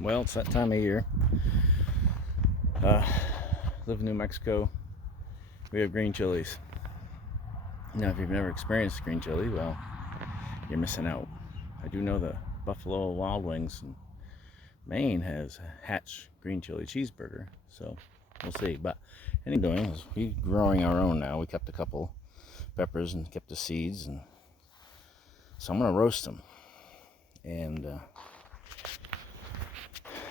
Well, it's that time of year. Live in New Mexico. We have green chilies. Now, if you've never experienced green chili, well, you're missing out. I do know the Buffalo Wild Wings in Maine has Hatch green chili cheeseburger, so we'll see. But anything doing is we're growing our own now. We kept a couple peppers and kept the seeds, and so I'm gonna roast them. And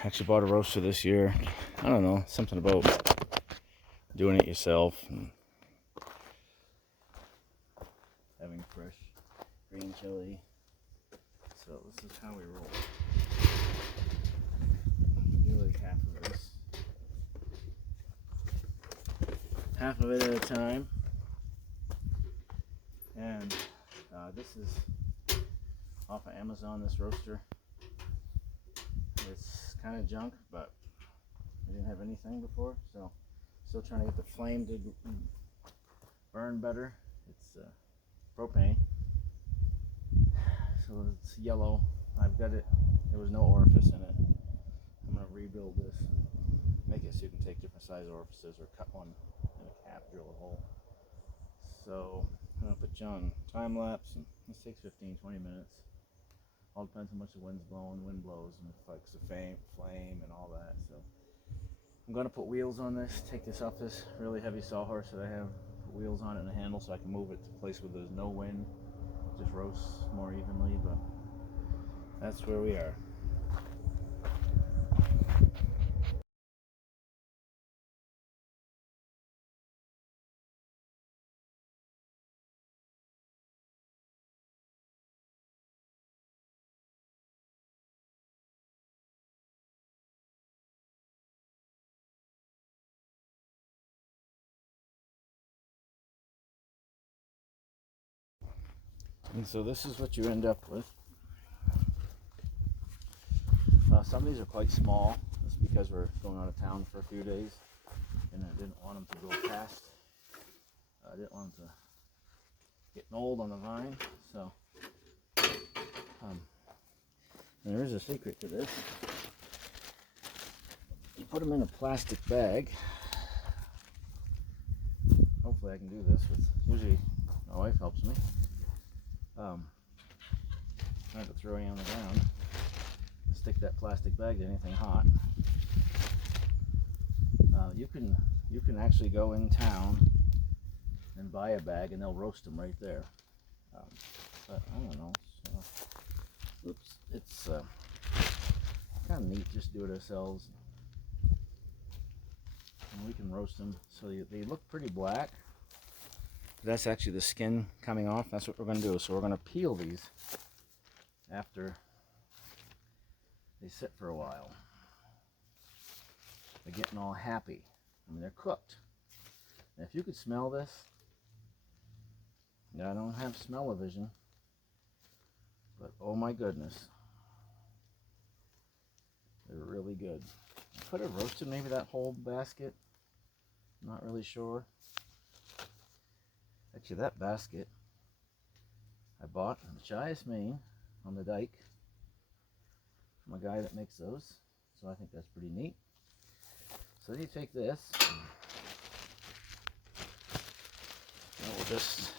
actually bought a roaster this year. I don't know, something about doing it yourself and having fresh green chili. So this is how we roll. Do like half of this, half of it at a time. And this is off of Amazon. This roaster. It's kind of junk, but I didn't have anything before, so still trying to get the flame to burn better. It's propane, so it's yellow. I've got it. There was no orifice in it. I'm gonna rebuild this, make it so you can take different size orifices or cut one in a cap, drill a hole. So I'm gonna put you on time lapse, and this takes 15-20 minutes. All depends how much the wind's blowing. Wind blows and affects the flame and all that. So I'm gonna put wheels on this. Take this off this really heavy sawhorse that I have. Put wheels on it and a handle so I can move it to a place where there's no wind. Just roasts more evenly. But that's where we are. And so this is what you end up with. Some of these are quite small. That's because we're going out of town for a few days, and I didn't want them to go past. I didn't want them to get old on the vine. So there is a secret to this. You put them in a plastic bag. Hopefully I can do this with, usually my wife helps me. I have to throw you on the ground. Stick that plastic bag to anything hot. You can actually go in town and buy a bag, and they'll roast them right there. But I don't know. So, oops, it's kind of neat just to do it ourselves. And we can roast them so they look pretty black. That's actually the skin coming off. That's what we're going to do. So we're going to peel these after they sit for a while. They're getting all happy. I mean, they're cooked. And if you could smell this, now I don't have smell-o-vision, but oh my goodness, they're really good. I could have roasted maybe that whole basket. I'm not really sure. Actually, that basket I bought in Chias, Maine, on the dike from a guy that makes those. So I think that's pretty neat. So then you take this, and we'll just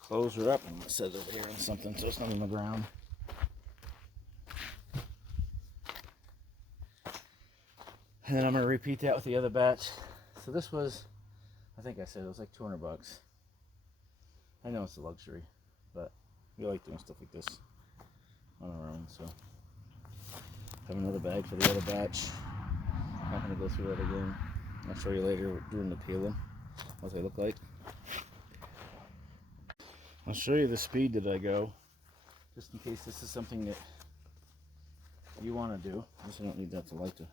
close her up and set it over here on something so it's not on the ground. And then I'm going to repeat that with the other batch. So this was, I think I said it was like $200. I know it's a luxury, but we like doing stuff like this on our own. So have another bag for the other batch. I'm not going to go through that again. I'll show you later doing the peeling, what they look like. I'll show you the speed that I go, just in case this is something that you want to do. I guess I don't need that to light to.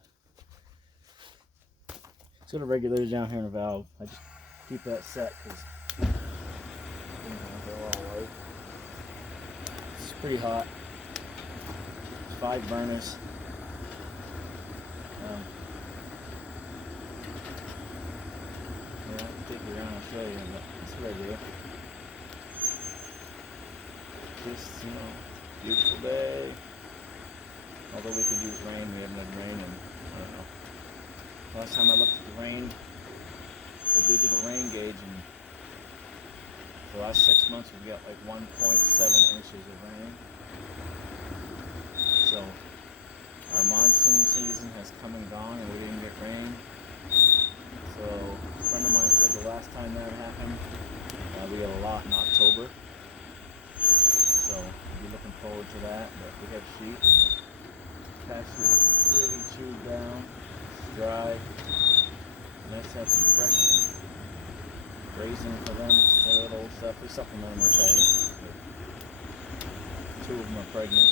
It's got a regulator down here in the valve. I just keep that set because it's pretty hot. It's 5 burners. Yeah, I can take you around and show you, but it's regular. Just, beautiful day. Although we could use rain, we haven't had rain, and I don't know. Last time I looked at the digital rain gauge, and for the last 6 months we've got like 1.7 inches of rain. So our monsoon season has come and gone, and we didn't get rain. So a friend of mine said the last time that happened, we got a lot in October. So I'll be looking forward to that. But we have sheep, and the pasture is really chewed down. It's dry. Nice to have some fresh grazing for them instead of that old stuff. We supplement them with hay. 2 of them are pregnant.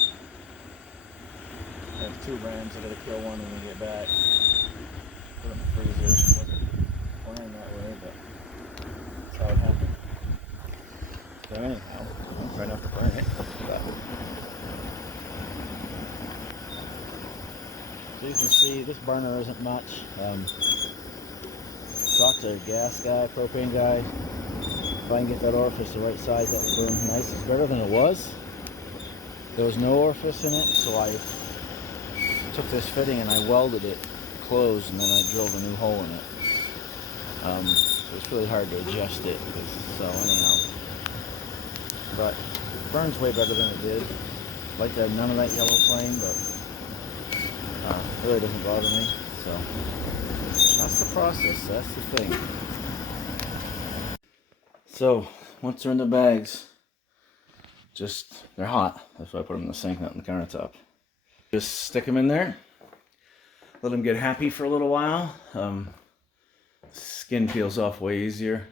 I have 2 rams. I gotta kill one when we get back. Put them in the freezer. Wasn't planned that way, but that's how it happened. So anyhow, I'm trying not to burn it. But so you can see this burner isn't much. Talk to a gas guy, propane guy. If I can get that orifice the right size, that will burn nice. It's better than it was. There was no orifice in it, so I took this fitting and I welded it closed, and then I drilled a new hole in it. It was really hard to adjust it, so anyhow. But it burns way better than it did. I'd like to have none of that yellow flame, but it really doesn't bother me. So that's the process, that's the thing. So once they're in the bags, they're hot. That's why I put them in the sink, not in the countertop. Just stick them in there, let them get happy for a little while. Skin peels off way easier.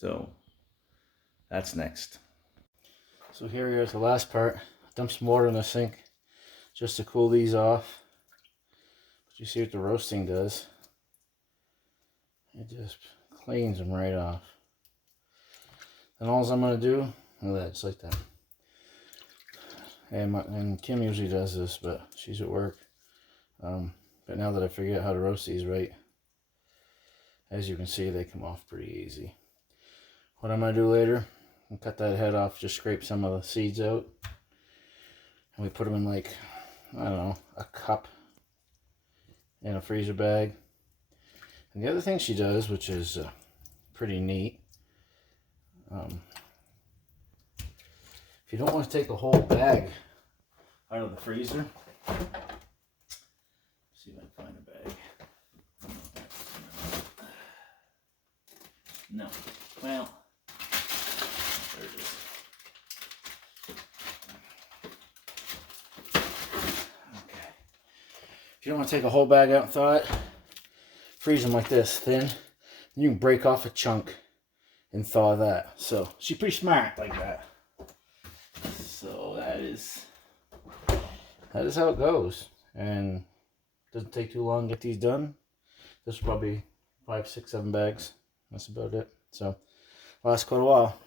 So that's next. So here's the last part. Dump some water in the sink just to cool these off. But you see what the roasting does. It just cleans them right off. And all I'm going to do, look at that, just like that. And Kim usually does this, but she's at work. But now that I figured out how to roast these right, as you can see, they come off pretty easy. What I'm going to do later, I'll cut that head off, just scrape some of the seeds out. And we put them in like, I don't know, a cup in a freezer bag. And the other thing she does, which is pretty neat, if you don't want to take a whole bag out of the freezer, see if I can find a bag. No. Well, there it is. Okay. If you don't want to take a whole bag out and thaw it, freeze them like this, thin. You can break off a chunk and thaw that. So she's pretty smart like that. So that is how it goes. And it doesn't take too long to get these done. This is probably 5, 6, 7 bags. That's about it. So lasts quite a while.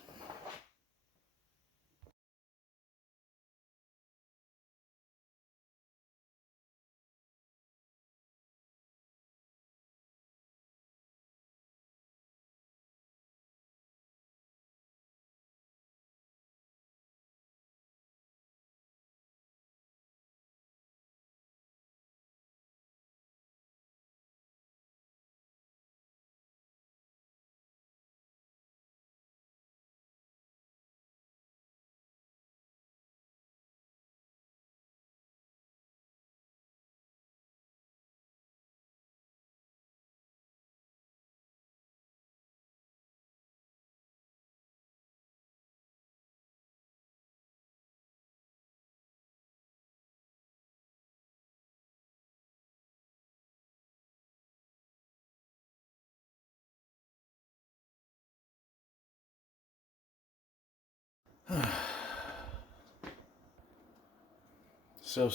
So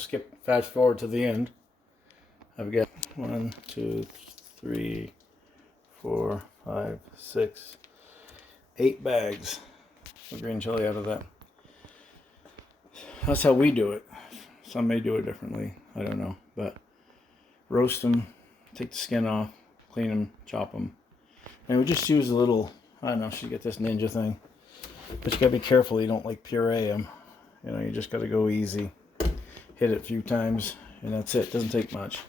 fast forward to the end. I've got 1, 2, 3, 4, 5, 6, 8 bags of green chili out of that. That's how we do it. Some may do it differently. I don't know. But roast them, take the skin off, clean them, chop them. And we just use a little, I don't know, should get this Ninja thing. But you gotta be careful you don't like puree them. You know, you just gotta go easy. Hit it a few times and that's it. Doesn't take much.